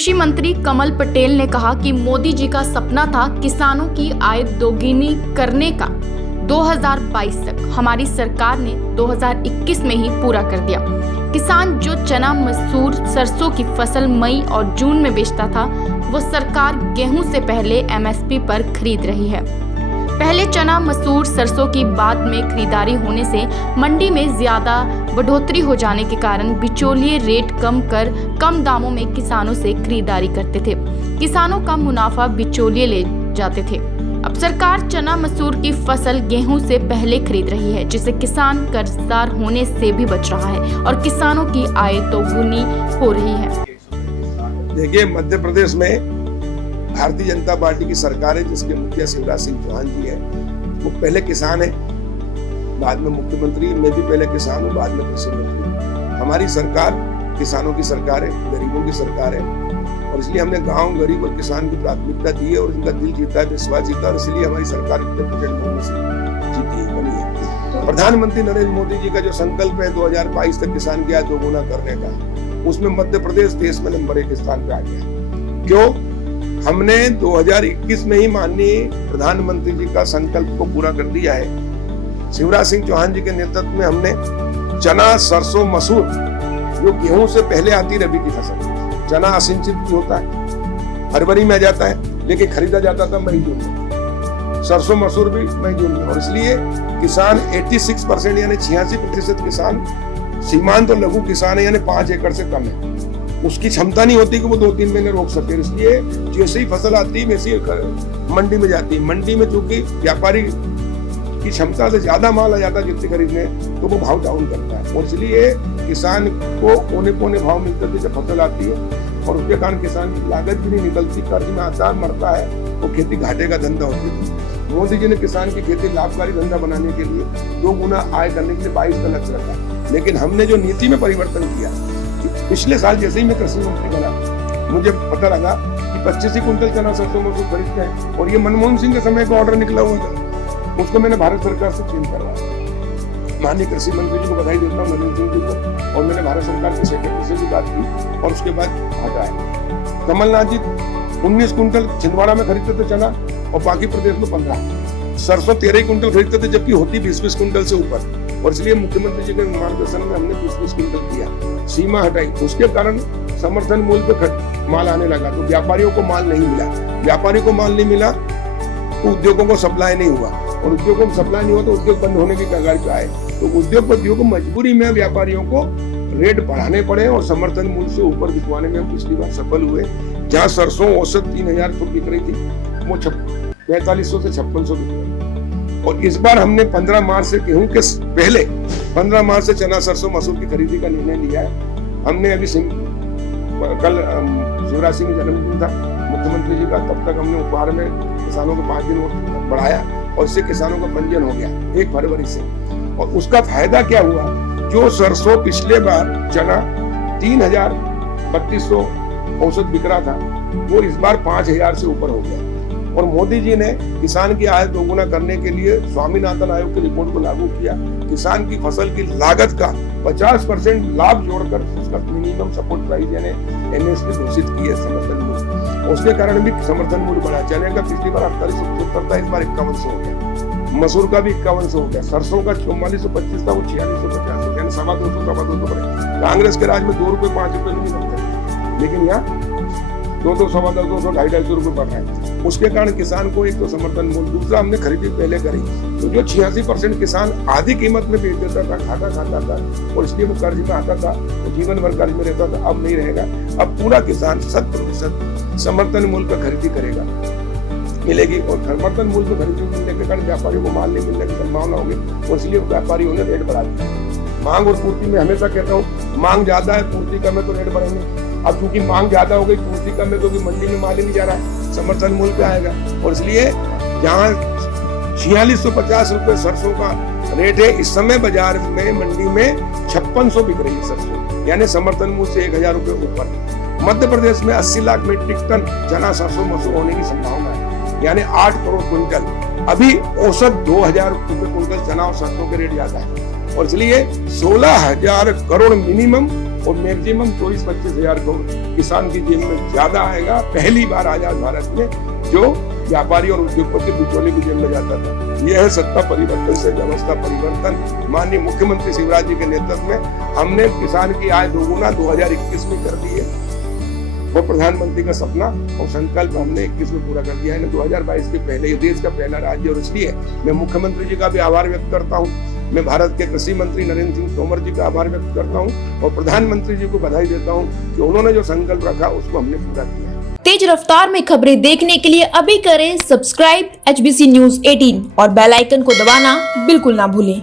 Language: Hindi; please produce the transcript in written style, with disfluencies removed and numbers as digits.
कृषि मंत्री कमल पटेल ने कहा कि मोदी जी का सपना था किसानों की आय दोगुनी करने का। 2022 तक हमारी सरकार ने 2021 में ही पूरा कर दिया। किसान जो चना, मसूर, सरसों की फसल मई और जून में बेचता था, वो सरकार गेहूं से पहले एमएसपी पर खरीद रही है। पहले चना, मसूर, सरसों की बाद में खरीदारी होने से मंडी में ज्यादा बढ़ोतरी हो जाने के कारण बिचौलिए रेट कम कर कम दामों में किसानों से खरीदारी करते थे। किसानों का मुनाफा बिचौलिए ले जाते थे। अब सरकार चना, मसूर की फसल गेहूं से पहले खरीद रही है, जिससे किसान कर्जदार होने से भी बच रहा है और किसानों की आय दोगुनी हो रही है। देखिए, मध्य प्रदेश में भारतीय जनता पार्टी की सरकार है, जिसके मुखिया शिवराज सिंह चौहान जी है। वो पहले किसान है, बाद में मुख्यमंत्री। मैं भी पहले किसान हूँ, बाद में कृषि मंत्री। हमारी सरकार किसानों की सरकार है, गरीबों की सरकार है, और इसलिए हमने गांव, गरीब और किसान की प्राथमिकता दी है और उनका दिल जीता है, विश्वास जीता, और इसलिए हमारी सरकार जीती बनी है। प्रधानमंत्री नरेंद्र मोदी जी का जो संकल्प है 2022 तक किसान की आय दोगुना करने का, उसमें मध्य प्रदेश देश में नंबर 1 स्थान पे आ गया। क्यों? हमने 2021 में ही माननीय प्रधानमंत्री जी का संकल्प को पूरा कर दिया है। शिवराज सिंह चौहान जी के नेतृत्व में हमने चना, सरसों, मसूर, जो गेहूं से पहले आती रबी की फसल, चना असिंचित भी होता है, फरवरी में आ जाता है, लेकिन खरीदा जाता था मई जून में। सरसों, मसूर भी मई जून में, और इसलिए किसान 86% यानी 86% किसान सीमांत और लघु किसान है, यानी 5 एकड़ से कम है। उसकी क्षमता नहीं होती कि वो 2-3 महीने रोक सके, इसलिए जैसे ही फसल आती है वैसे ही मंडी में जाती है। मंडी में चूंकि व्यापारी की क्षमता से ज्यादा माल आ जाता है जितनी खरीदने, तो वो भाव डाउन करता है, और इसलिए किसान को औने पौने भाव मिलते थे जब फसल आती है, और उसके कारण किसान की लागत भी नहीं निकलती, कर्ज में आता मरता है, वो खेती घाटे का धंधा होती थी। मोदी जी ने किसान की खेती लाभकारी धंधा बनाने के लिए 2 गुना आय करने के लिए 22 का लक्ष्य रखा। लेकिन हमने जो नीति में परिवर्तन किया, पिछले साल जैसे ही मैं कृषि मंत्री बना, मुझे पता लगा कि 25 क्विंटल चना, सरसों, मसूर खरीदते हैं, और ये मनमोहन सिंह के समय का ऑर्डर निकला हुआ था। उसको मैंने भारत सरकार से चेंज करवाया। माननीय कृषि मंत्री जी को बधाई देता हूँ, नरेंद्र सिंह जी को, और मैंने भारत सरकार के सेक्रेटरी से भी बात की, और उसके बाद हटाया। कमलनाथ जी 19 क्विंटल छिंदवाड़ा में खरीदते थे चना, और बाकी प्रदेश में 15। सरसों 13 क्विंटल खरीदते थे, जबकि होती 20-20 क्विंटल से ऊपर, और इसलिए मुख्यमंत्री जी के मार्गदर्शन में हमने 20-20 क्विंटल किया, सीमा हटाई। उसके कारण समर्थन मूल्य पे माल आने लगा, तो व्यापारियों को माल नहीं मिला। व्यापारी को माल नहीं मिला तो उद्योगों को सप्लाई नहीं हुआ, और उद्योगों को सप्लाई नहीं हुआ तो उद्योग बंद होने की कगार पे आए। तो उद्योगपतियों को मजबूरी में व्यापारियों को रेट बढ़ाने पड़े, और समर्थन मूल्य से ऊपर बिकवाने में हम पिछली बार सफल हुए। जहाँ सरसों औसत 3000 फुट बिक रही थी, वो 4500 से 5600 बिक रही। और इस बार हमने 15 मार्च से गेहूं के पहले 15 मार्च से चना, सरसों, मसूर की खरीदी का निर्णय लिया है। हमने अभी कल शिवराज सिंह जन्मदिन था मुख्यमंत्री जी का, तब तक हमने उपहार में किसानों को 5 दिन बढ़ाया, और इससे किसानों का पंजीयन हो गया 1 फरवरी से। और उसका फायदा क्या हुआ? जो सरसों पिछले बार चना 3200 औसत बिक रहा था, वो इस बार 5000 से ऊपर हो गया। और मोदी जी ने किसान की आय दोगुना करने के लिए स्वामीनाथन आयोग की रिपोर्ट को लागू किया। किसान की फसल की लागत का 50% लाभ जोड़कर उसका मिनिमम सपोर्ट प्राइस यानी एमएसपी घोषित की है, समर्थन मूल्य। उसके कारण भी समर्थन मूल्य बढ़ा। चने का पिछली बार 4875 था, इस बार 5100 हो गया। मसूर का भी 5100 हो गया। सरसों का 4425 था, वो 4650 हो गया, 250 बढ़े। कांग्रेस के राज में 2 रुपए 5 रुपए नहीं बनते, लेकिन यहाँ 200, 250 रुपए बढ़ रहा है। उसके कारण किसान को एक तो समर्थन मूल्य, दूसरा हमने खरीदी पहले करी, तो जो 86% किसान आधी कीमत में बेच देता था, खाता था, और इसलिए वो कर्ज में आता था, तो जीवन भर कर्ज में रहता था। अब नहीं रहेगा। अब पूरा किसान 100% समर्थन मूल्य पर खरीदी करेगा, मिलेगी, और समर्थन मूल्य पर खरीदी मिलने के कारण व्यापारियों को माल नहीं मिलने की संभावना होगी, और इसलिए व्यापारियों ने रेट बढ़ा दिया। मांग और पूर्ति में हमेशा कहता हूँ, मांग ज्यादा है, पूर्ति कम है, तो रेट बढ़ेंगे। अब क्योंकि मांग ज्यादा हो गई, पूर्ति कम है, क्योंकि मंडी में माल ही नहीं जा रहा है, समर्थन मूल्य पे आएगा। और इसलिए जहाँ 4650 रुपए सरसों का रेट है, इस समय बाजार में मंडी में 5600 बिक रही है सरसों, यानी समर्थन मूल्य से 1000 रुपए ऊपर। मध्य प्रदेश में 80 लाख मीट्रिक टन चना, सरसों, मसूर होने की संभावना है, यानी 8 करोड़ क्विंटल। अभी औसत 2000 रुपए क्विंटल चना और सरसों के रेट ज्यादा है, और इसलिए 16,000 करोड़ मिनिमम और मैक्सिमम 24-25 हजार करोड़ किसान की जेब में ज्यादा आएगा। पहली बार आजाद भारत में जो व्यापारी और उद्योगपति बिचौलिए की जेब में जाता था। यह है सत्ता परिवर्तन से व्यवस्था परिवर्तन। माननीय मुख्यमंत्री शिवराज जी के नेतृत्व में हमने किसान की आय दोगुना 2021 में कर दी है। वो प्रधानमंत्री का सपना और संकल्प हमने 21 में पूरा कर दिया है। 2022 के पहले ये देश का पहला राज्य, और इसलिए मैं मुख्यमंत्री जी का भी आभार व्यक्त करता हूँ। मैं भारत के कृषि मंत्री नरेंद्र सिंह तोमर जी का आभार व्यक्त करता हूँ और प्रधानमंत्री जी को बधाई देता हूँ कि उन्होंने जो संकल्प रखा उसको हमने पूरा किया। तेज रफ्तार में खबरें देखने के लिए अभी करें सब्सक्राइब HBC News 18 और बेल आइकन को दबाना बिल्कुल ना भूलें।